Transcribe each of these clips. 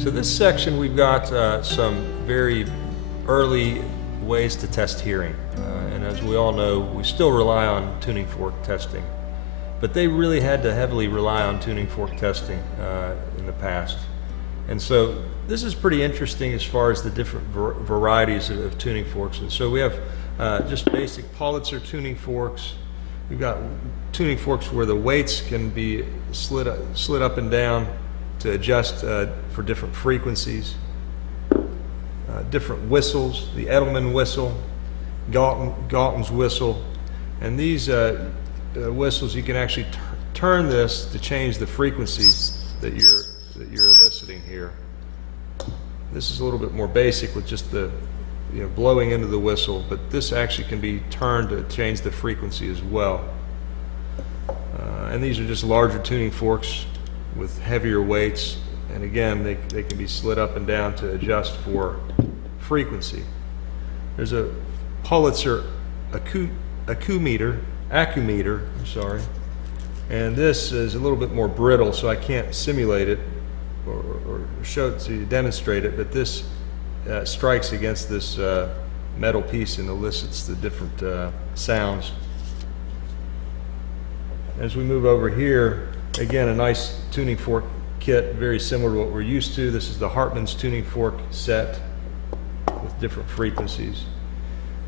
So this section we've got some very early ways to test hearing. And as we all know, we still rely on tuning fork testing. But they really had to heavily rely on tuning fork testing in the past. And so this is pretty interesting as far as the different varieties of tuning forks. And so we have just basic Pulitzer tuning forks. We've got tuning forks where the weights can be slid up and down to adjust for different frequencies. Different whistles, the Edelman whistle, Galton's whistle. And these whistles, you can actually turn this to change the frequency that you're eliciting here. This is a little bit more basic with just the blowing into the whistle, but this actually can be turned to change the frequency as well. And these are just larger tuning forks with heavier weights, and again they can be slid up and down to adjust for frequency. There's a Pulitzer accumeter, I'm sorry, and this is a little bit more brittle, so I can't simulate it or show it to demonstrate it, but this strikes against this metal piece and elicits the different sounds. As we move over here, again, a nice tuning fork kit, very similar to what we're used to. This is the Hartmann's tuning fork set with different frequencies.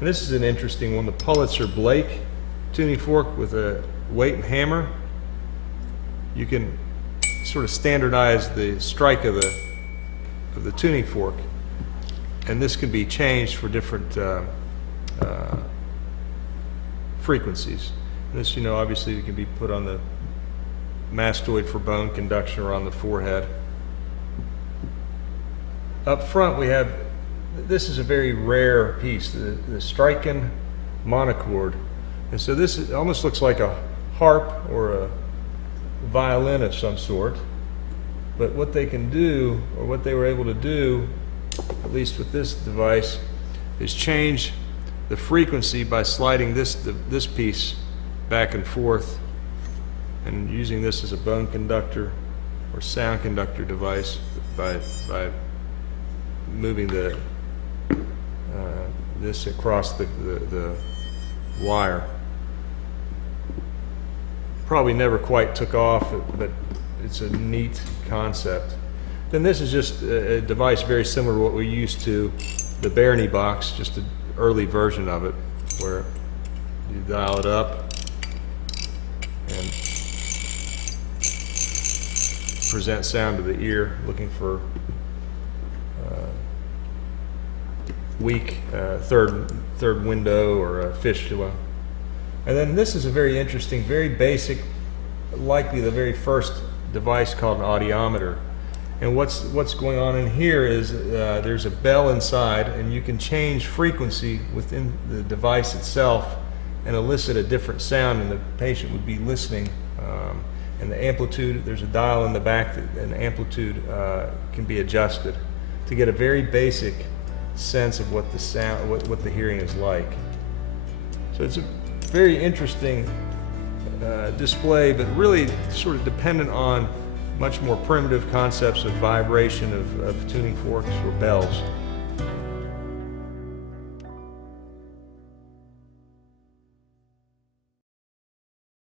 And this is an interesting one, the Pulitzer Blake tuning fork with a weight and hammer. You can sort of standardize the strike of the tuning fork, and this can be changed for different frequencies. And this, obviously it can be put on the mastoid for bone conduction or on the forehead. Up front we have, this is a very rare piece, the Stryken monochord. And so this almost looks like a harp or a violin of some sort. But what they can do, or what they were able to do, at least with this device, is change the frequency by sliding this piece back and forth and using this as a bone conductor or sound conductor device by moving this across the wire. Probably never quite took off, but it's a neat concept. Then this is just a device very similar to what we're used to, the Barney box, just an early version of it, where you dial it up and present sound to the ear, looking for weak third window or a fistula. And then this is a very interesting, very basic, likely the very first device called an audiometer. And what's going on in here is there's a bell inside, and you can change frequency within the device itself and elicit a different sound, and the patient would be listening. And the amplitude, there's a dial in the back that an amplitude can be adjusted to get a very basic sense of what the sound, what the hearing is like. So it's a very interesting display, but really sort of dependent on much more primitive concepts of vibration of tuning forks or bells.